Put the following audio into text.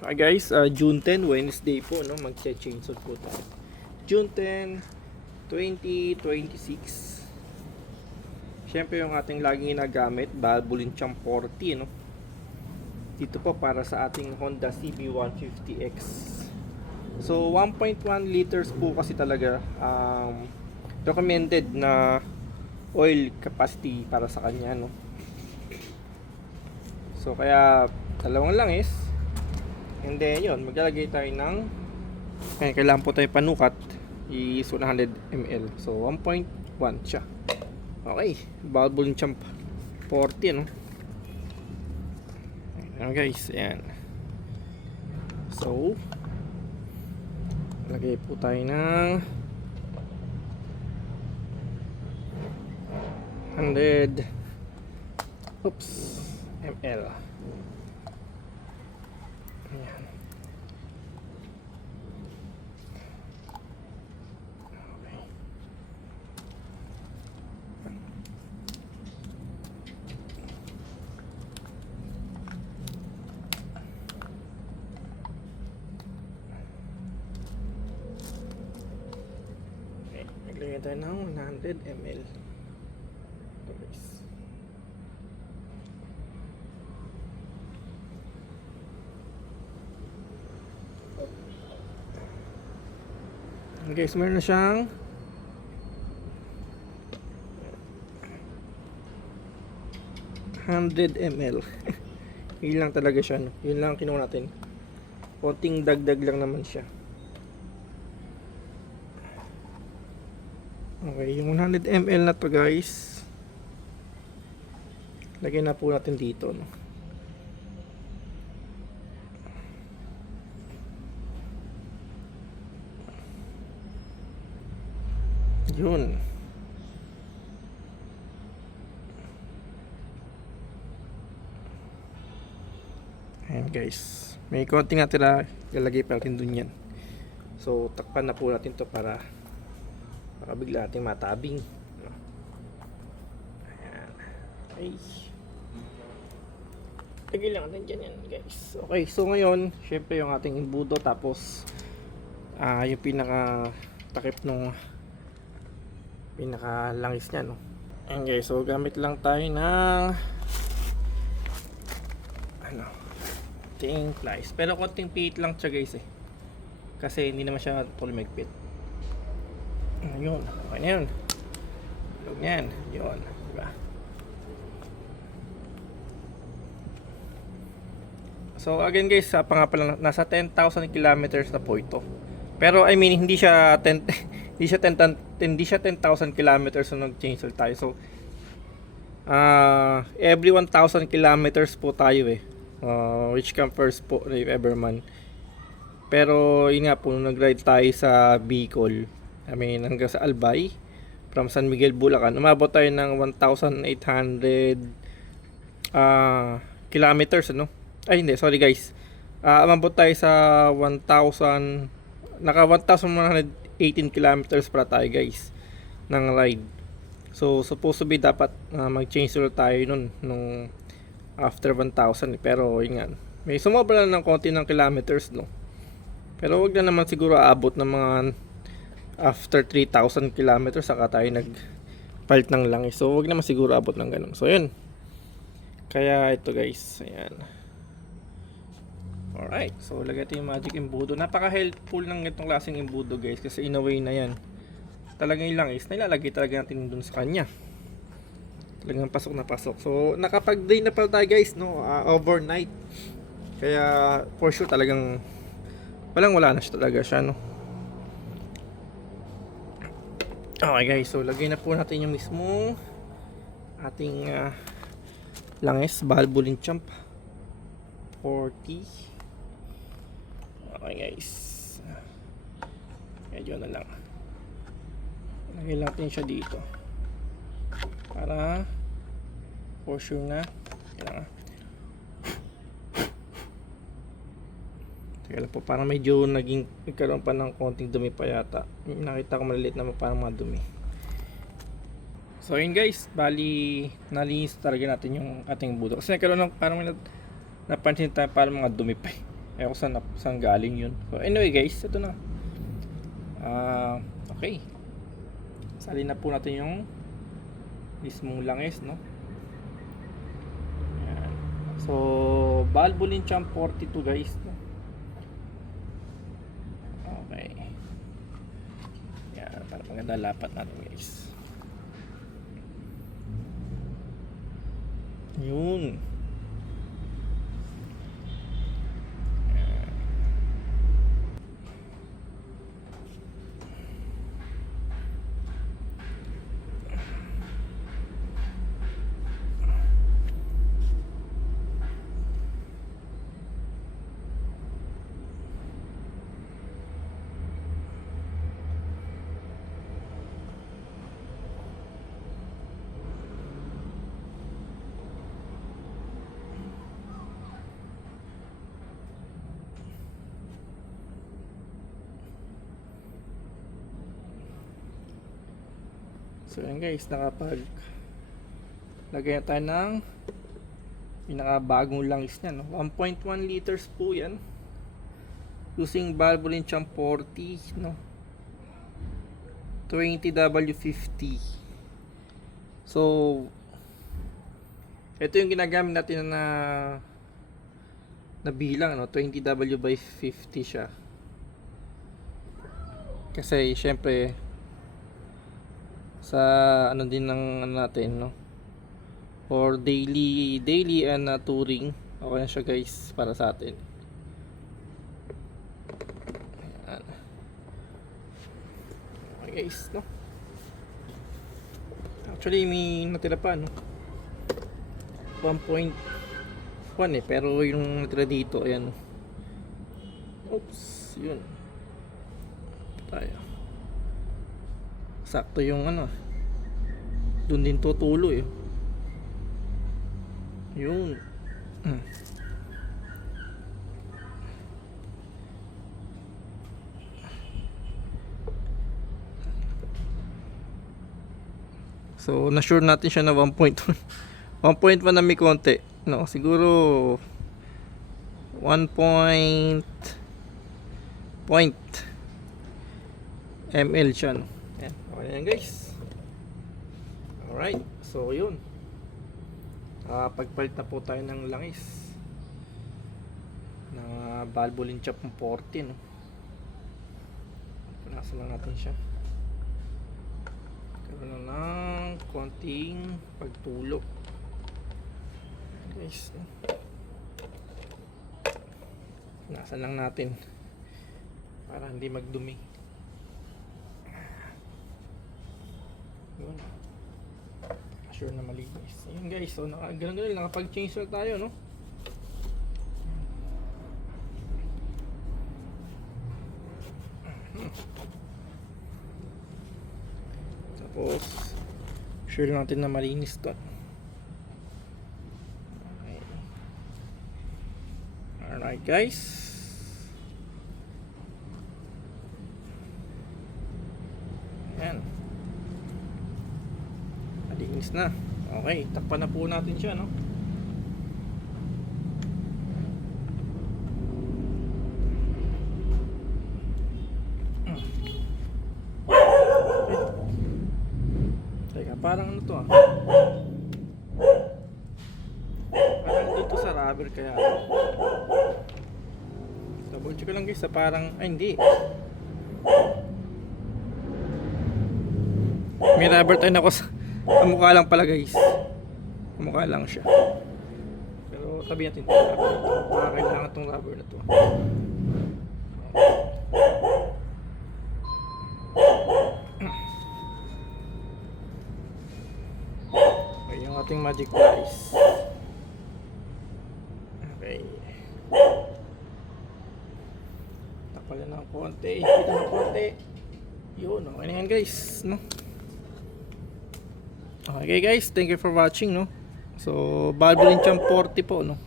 Hi guys, June 10, Wednesday po, no? Magche-chainsaw po tayo. June 10, 2026. Siyempre yung ating laging ginagamit, Valvoline Champ 40, no? Dito po para sa ating Honda CB150X. So 1.1 liters po kasi talaga recommended na oil capacity para sa kanya, no? So kaya dalawang langis. And then yun, maglalagay tayo ng kailangan po tayo panukat is 100 ml. So 1.1 siya. Okay, Valvoline Champ 40, no? Ayan guys, ayan. So lagay po tayo ng 100 ml. Ayan. Okay. Okay, naglagay tayo ng 100 ml. Ito guys. Okay, so meron na siyang 100 ml. Yun lang talaga siya, no? Yun lang kinuha natin. Konting dagdag lang naman siya. Okay, yung 100 ml na to guys, lagyan na po natin dito, no? Yun. Ayan guys, may konting natira, ilalagay pa natin dun yan. So takpan na po natin to para bigla natin matabing. Ayan. Okay, lagay lang natin dyan yan guys. Okay, so ngayon syempre yung ating imbudo, tapos yung pinaka takip nung pinakalangis niya, no? Ayan guys, so gamit lang tayo ng ting plies, pero konting pihit lang siya guys, kasi hindi naman siya tuloy magpit. Ayun, okay na yun. Log yan, yun, diba? So again guys, sa pangapala, nasa 10,000 kilometers na po ito. Pero I mean, hindi siya 10 hindi siya 10,000 kilometers na nag-chainsaw tayo. So every 1,000 kilometers po tayo which come first po, if ever man. Pero yun nga po, nung nag-ride tayo sa Bicol, I mean hanggang sa Albay, from San Miguel, Bulacan, umabot tayo ng 1,800 kilometers, ano? Ay hindi, sorry guys. Umabot tayo sa 1,118 kilometers para tayo guys ng ride. So supposed to be dapat mag-change oil tayo nun nung after 1,000, pero yun nga, may sumobra lang ng konti ng kilometers, no? Pero wag na naman siguro aabot ng mga after 3,000 kilometers saka tayo nagpalit ng langis. So wag naman siguro abot ng ganun. So yun, kaya ito guys, ayan. Alright, so lagay ito yung magic imbudo. Napaka helpful ng itong klaseng imbudo guys, kasi in a way na yan, talagang yung langis nilalagay talaga natin dun sa kanya. Talagang pasok na pasok. So nakapag-day na pala tayo guys, no? Overnight. Kaya for sure talagang wala na siya talaga siya, no? Okay guys, so lagay na po natin yung mismo ating langis, Valvoline Champ 40. Okay guys, medyo na lang lagay natin siya dito para for sure na kailangan. Kaya lang po, parang medyo nagkaroon pa ng konting dumi pa yata. Nakita ko maliliit naman parang madumi. So yun guys, bali nalinis talaga natin yung ating budo. Kasi nagkaroon ng parang napansin tayo parang mga dumi pa. Ewan ko saan galing yun. So anyway guys, ito na. Okay. Salin na po natin yung mismong langis, no? Ayan. So, Valvoline Champ 42 guys, no? Okay. Ayan, para maganda lapat natin guys. Yun. So yan guys, nakapag lagay na tayo ng pinakabagong langis niya, no? 1.1 liters po yan, using Valvoline Champ 40, no? 20W50. So ito yung ginagamit natin na bilang, no? 20W by 50 siya, kasi syempre sa ano din ng ano natin, no, for daily and touring, okay na siya guys para sa atin. Ayan. Okay guys, no, actually may natira pa, no, 1.1 pero yung natira dito, ayan, oops, yun tayo, sakto yung ano, dun din tutulo eh. Yun. So na-sure natin siya na 1.1 1.1 na may konti, no, siguro 1 point ml siya, no? Ayan, okay yan guys. Alright, so yun, pagpalit na po tayo ng langis na Valvoline Champ 40, no? Punasan lang natin siya, karoon na ng konting pagtulo guys, no? Punasan lang natin para hindi magdumi. Yun, sure na malinis. Ayun guys, so ganun nakapag-change oil tayo, no? Tapos sure natin na malinis to. Okay. Alright guys, ayan, malinis na. Okay, takpan na po natin siya, no? Okay. Teka, parang ano to, ah? Parang dito sa rubber kaya. Double check ko lang guys, sa parang, ay hindi. May rubber tayo na ko sa mukha lang pala guys. Mukha lang siya. Pero tabi natin ito. Kailangan itong rubber na to. Okay, yung ating magic pliers. Okay. Takpalan ng konti. Kita ng konti. Yun, okay na yan guys, no? Okay guys, thank you for watching, no? So Valvoline Champ 40 po, no?